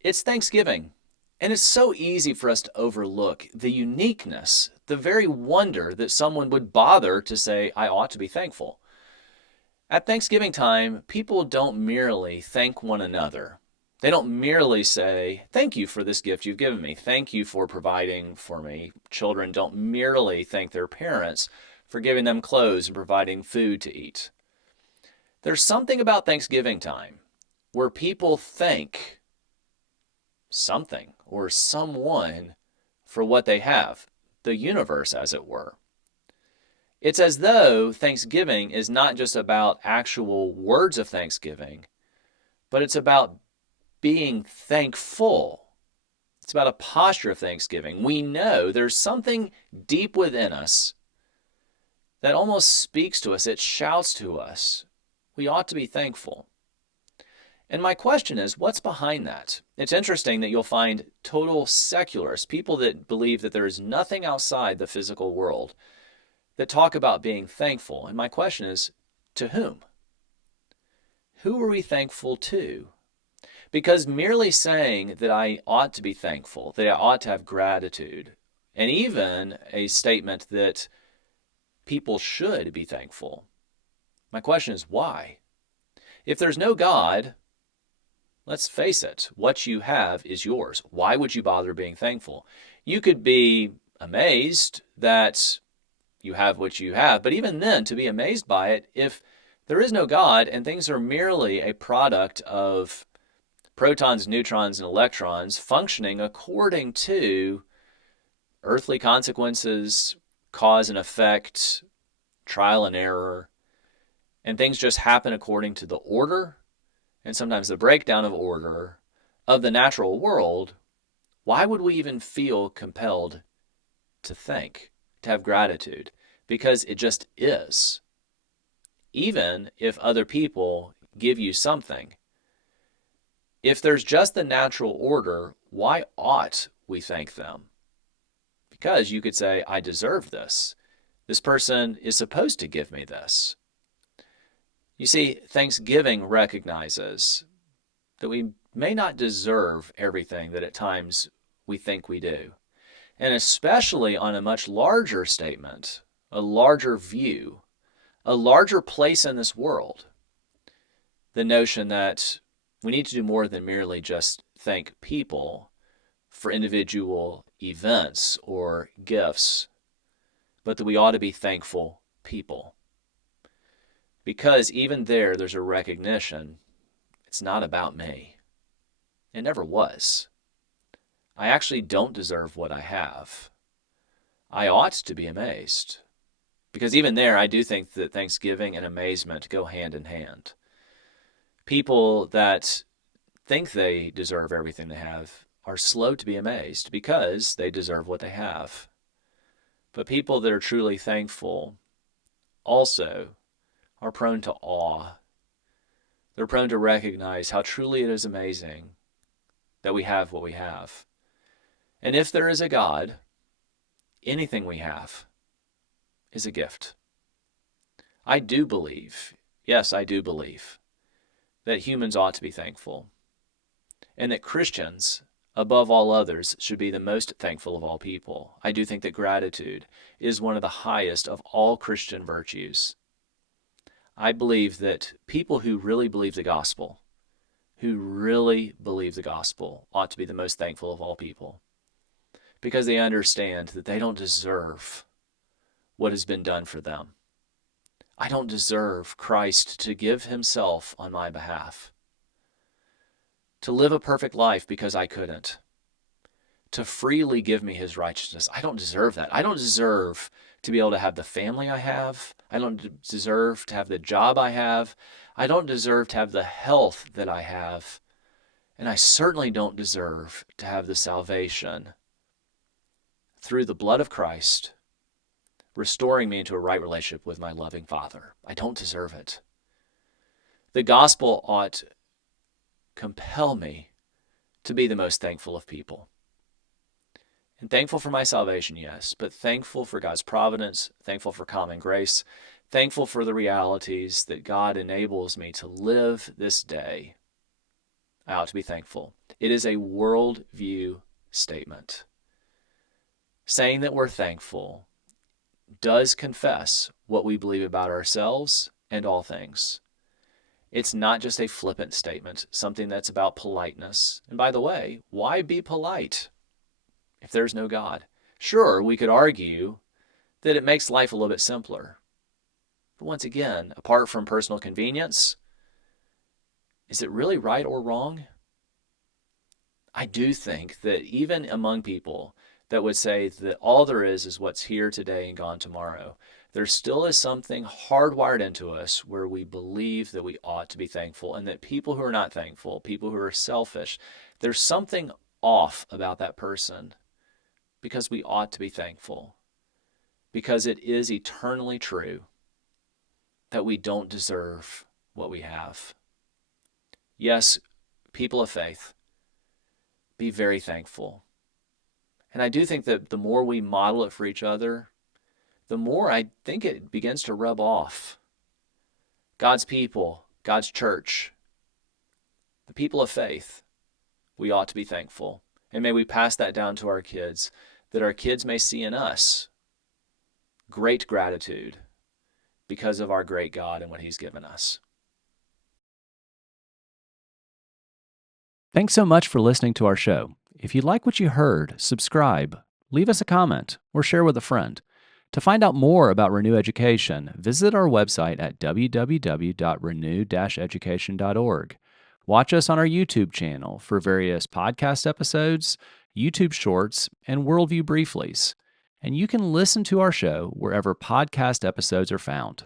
It's Thanksgiving, and it's so easy for us to overlook the uniqueness, the very wonder that someone would bother to say, I ought to be thankful. At Thanksgiving time, people don't merely thank one another. They don't merely say, thank you for this gift you've given me. Thank you for providing for me. Children don't merely thank their parents for giving them clothes and providing food to eat. There's something about Thanksgiving time where people thank something or someone for what they have, the universe, as it were. It's as though Thanksgiving is not just about actual words of thanksgiving, but it's about being thankful. It's about a posture of thanksgiving. We know there's something deep within us that almost speaks to us, it shouts to us. We ought to be thankful. And my question is, what's behind that? It's interesting that you'll find total secularists, people that believe that there is nothing outside the physical world, that talk about being thankful. And my question is, to whom? Who are we thankful to? Because merely saying that I ought to be thankful, that I ought to have gratitude, and even a statement that people should be thankful, my question is why? If there's no God, let's face it, what you have is yours. Why would you bother being thankful? You could be amazed that you have what you have, but even then, to be amazed by it, if there is no God and things are merely a product of protons, neutrons, and electrons functioning according to earthly consequences, cause and effect, trial and error, and things just happen according to the order and sometimes the breakdown of order of the natural world, why would we even feel compelled to thank, to have gratitude? Because it just is. Even if other people give you something, if there's just the natural order, why ought we thank them? Because you could say, I deserve this. This person is supposed to give me this. You see, Thanksgiving recognizes that we may not deserve everything that at times we think we do. And especially on a much larger statement, a larger view, a larger place in this world, the notion that we need to do more than merely just thank people for individual events or gifts, but that we ought to be thankful people. Because even there's a recognition it's not about me. It never was. I actually don't deserve what I have. I ought to be amazed. Because even there, I do think that thanksgiving and amazement go hand in hand. People that think they deserve everything they have are slow to be amazed because they deserve what they have. But people that are truly thankful also are prone to awe. They're prone to recognize how truly it is amazing that we have what we have. And if there is a God, anything we have is a gift. I do believe, yes, I do believe, that humans ought to be thankful, and that Christians, above all others, should be the most thankful of all people. I do think that gratitude is one of the highest of all Christian virtues. I believe that people who really believe the gospel, ought to be the most thankful of all people, because they understand that they don't deserve what has been done for them. I don't deserve Christ to give himself on my behalf, to live a perfect life because I couldn't, to freely give me his righteousness. I don't deserve that. I don't deserve to be able to have the family I have. I don't deserve to have the job I have. I don't deserve to have the health that I have. And I certainly don't deserve to have the salvation through the blood of Christ, restoring me into a right relationship with my loving Father. I don't deserve it. The gospel ought compel me to be the most thankful of people. And thankful for my salvation, yes, but thankful for God's providence, thankful for common grace, thankful for the realities that God enables me to live this day I ought to be thankful. It is a worldview statement. Saying that we're thankful does confess what we believe about ourselves and all things. It's not just a flippant statement, something that's about politeness. And by the way, why be polite if there's no God? Sure, we could argue that it makes life a little bit simpler. But once again, apart from personal convenience, is it really right or wrong? I do think that even among people that would say that all there is what's here today and gone tomorrow, there still is something hardwired into us where we believe that we ought to be thankful, and that people who are not thankful, people who are selfish, there's something off about that person, because we ought to be thankful, because it is eternally true that we don't deserve what we have. Yes, people of faith, be very thankful. And I do think that the more we model it for each other, the more I think it begins to rub off. God's people, God's church, the people of faith, we ought to be thankful. And may we pass that down to our kids, that our kids may see in us great gratitude because of our great God and what He's given us. Thanks so much for listening to our show. If you like what you heard, subscribe, leave us a comment, or share with a friend. To find out more about Renew Education, visit our website at www.renew-education.org. Watch us on our YouTube channel for various podcast episodes, YouTube shorts, and Worldview brieflies. And you can listen to our show wherever podcast episodes are found.